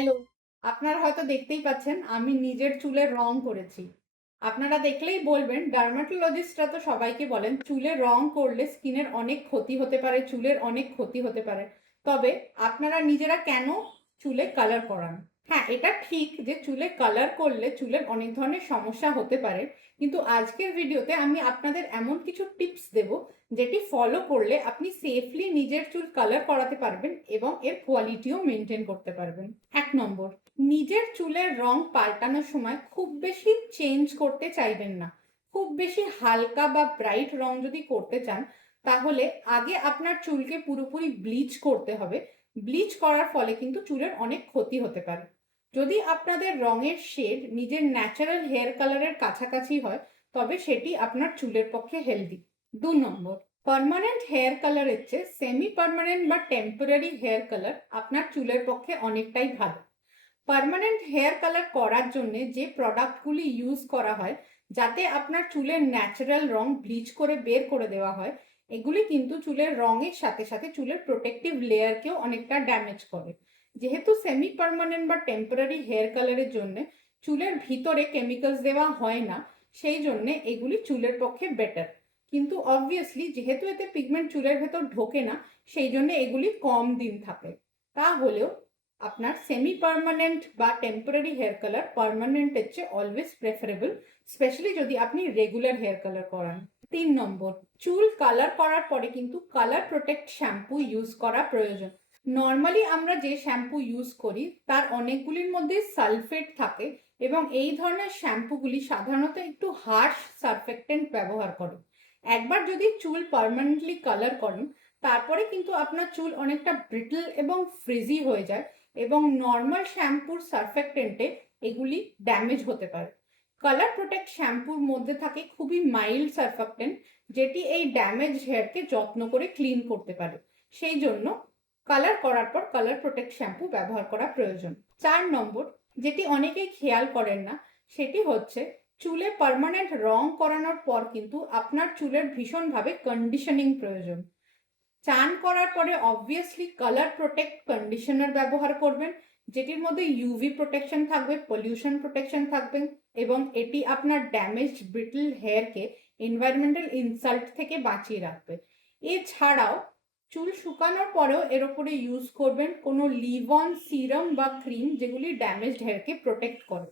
Hello, আপনারা হয়তো দেখতেই পাচ্ছেন আমি নিজের চুলের রং করেছি। আপনারা দেখলেই বলবেন ডার্মাটোলজিস্টরা তো সবাইকে বলেন চুলে রং করলে স্কিনের অনেক ক্ষতি হতে পারে, চুলের অনেক ক্ষতি হতে পারে। তবে আপনারা নিজেরা কেন চুলে কালার করান? হ্যাঁ, এটা ঠিক যে চুলে কালার করলে চুলের অনেক ধরনের সমস্যা হতে পারে, কিন্তু আজকের ভিডিওতে আমি আপনাদের এমন কিছু টিপস দেব যেটি ফলো করলে আপনি সেফলি নিজের চুল কালার করাতে পারবেন এবং এর কোয়ালিটিও মেনটেন করতে পারবেন। 1 নম্বর, নিজের চুলের রং পাল্টানোর সময় খুব বেশি চেঞ্জ করতে চাইবেন না। খুব বেশি হালকা বা ব্রাইট রং যদি করতে চান, তাহলে আগে আপনার চুলকে পুরোপুরি ব্লিচ করতে হবে। ব্লিচ করার ফলে কিন্তু চুলের অনেক ক্ষতি হতে পারে। যদি আপনাদের রঙের শেড নিজের ন্যাচারাল হেয়ার কালারের কাছাকাছি হয়, তবে সেটি আপনার চুলের পক্ষে হেলদি। 2 নম্বর, পার্মানেন্ট হেয়ার কালারের চেয়ে সেমি পার্মানেন্ট বা টেম্পোরারি হেয়ার কালার আপনার চুলের পক্ষে অনেকটাই ভালো। পার্মানেন্ট হেয়ার কালার করার জন্য যে প্রোডাক্টগুলি ইউজ করা হয়, যাতে আপনার চুলের ন্যাচারাল রং ব্লিচ করে বের করে দেওয়া হয়, এগুলি কিন্তু চুলের রঙের সাথে সাথে চুলের প্রোটেক্টিভ লেয়ারকেও অনেকটা ড্যামেজ করে। যেহেতু সেমি পার্মানেন্ট বা টেম্পোরারি হেয়ার কালারের জন্য চুলের ভিতরে কেমিক্যালস দেওয়া হয় না, সেই জন্য এগুলি চুলের পক্ষে বেটার। কিন্তু অবভিয়াসলি যেহেতু এতে পিগমেন্ট চুলের ভেতর ঢোকে না, সেই জন্য এগুলি কম দিন থাকে। তাহলেও আপনার সেমি পার্মানেন্ট বা টেম্পোরারি হেয়ার কালার পার্মানেন্টের চেয়ে অলওয়েজ প্রেফারেবল, স্পেশালি যদি আপনি রেগুলার হেয়ার কালার করান। 3 নম্বর, চুল কালার করার পরে কিন্তু কালার প্রোটেক্ট শ্যাম্পু ইউজ করা প্রয়োজন। নর্মালি আমরা যে শ্যাম্পু ইউজ করি তার অনেকগুলির মধ্যে সালফেট থাকে, এবং এই ধরনের শ্যাম্পুগুলি সাধারণত একটু হার্শ সারফেক্টেন্ট ব্যবহার করে। একবার যদি চুল পার্মানেন্টলি কালার করেন, তারপরে কিন্তু আপনার চুল অনেকটা ব্রিটল এবং ফ্রিজি হয়ে যায়, এবং নর্মাল শ্যাম্পুর সারফেক্টেন্টে এগুলি ড্যামেজ হতে পারে। কালার প্রোটেক্ট শ্যাম্পুর মধ্যে থাকে খুবই মাইল্ড সারফেক্টেন্ট, যেটি এই ড্যামেজ হেয়ারকে যত্ন করে ক্লিন করতে পারে। সেই জন্য কালার করার পর কালার প্রোটেক্ট শ্যাম্পু ব্যবহার করা প্রয়োজন। 4 নম্বর, যেটি অনেকেই খেয়াল করেন না, সেটি হচ্ছে চুলে পার্মানেন্ট রং করানোর পর কিন্তু আপনার চুলের ভীষণভাবে কন্ডিশনিং প্রয়োজন। চান করার পরে অবভিয়াসলি কালার প্রোটেক্ট কন্ডিশনার ব্যবহার করবেন, যেটির মধ্যে ইউভি প্রোটেকশন থাকবে, পলিউশন প্রোটেকশন থাকবে, এবং এটি আপনার ড্যামেজড ব্রিটল হেয়ারকে এনভায়রনমেন্টাল ইনসাল্ট থেকে বাঁচিয়ে রাখবে। এছাড়াও চুল শুকানোর পরেও এর উপরে ইউজ করবেন কোনো লিভ অন সিরাম বা ক্রিম, যেগুলি ড্যামেজড হেয়ারকে প্রোটেক্ট করে।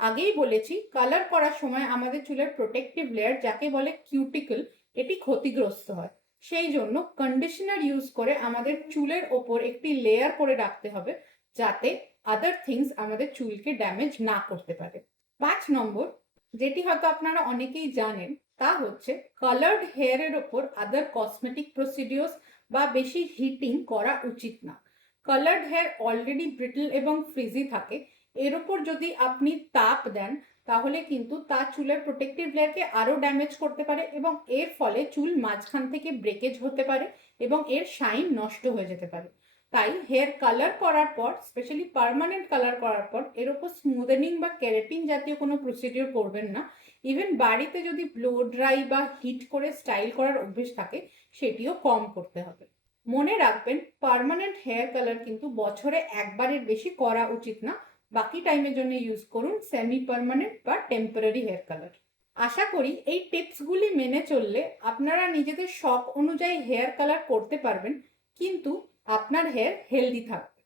আগেই বলেছি, কালার করার সময় আমাদের চুলের প্রোটেক্টিভ লেয়ার, যাকে বলে কিউটিকল, এটি ক্ষতিগ্রস্ত হয়। সেই জন্য কন্ডিশনার ইউজ করে আমাদের চুলের ওপর একটি লেয়ার করে রাখতে হবে, যাতে আদার থিংস আমাদের চুলকে ড্যামেজ না করতে পারে। 5 নম্বর, যেটি হয়তো আপনারা অনেকেই জানেন, তা হচ্ছে কালার্ড হেয়ারের ওপর আদার কসমেটিক প্রসিডিওর্স বা বেশি হিটিং করা উচিত না। কালার্ড হেয়ার অলরেডি ব্রিটল এবং ফ্রিজি থাকে, এর ওপর যদি আপনি তাপ দেন, তাহলে কিন্তু তা চুলের প্রোটেক্টিভ লেয়ারকে আরও ড্যামেজ করতে পারে, এবং এর ফলে চুল মাঝখান থেকে ব্রেকেজ হতে পারে এবং এর শাইন নষ্ট হয়ে যেতে পারে। তাই হেয়ার কালার করার পর, স্পেশালি পার্মানেন্ট কালার করার পর, এর ওপর স্মুদেনিং বা কেরাটিন জাতীয় কোনো প্রসিডিওর করবেন না। ইভেন বাড়িতে যদি ব্লো ড্রাই বা হিট করে স্টাইল করার অভ্যেস থাকে, সেটিও কম করতে হবে। মনে রাখবেন, পার্মানেন্ট হেয়ার কালার কিন্তু বছরে একবারের বেশি করা উচিত না। বাকি টাইমের জন্য ইউজ করুন সেমি পার্মানেন্ট বা টেম্পোরারি হেয়ার কালার। আশা করি এই টিপসগুলি মেনে চললে আপনারা নিজেদের শখ অনুযায়ী হেয়ার কালার করতে পারবেন, কিন্তু আপনার হেয়ার হেলদি থাকবে।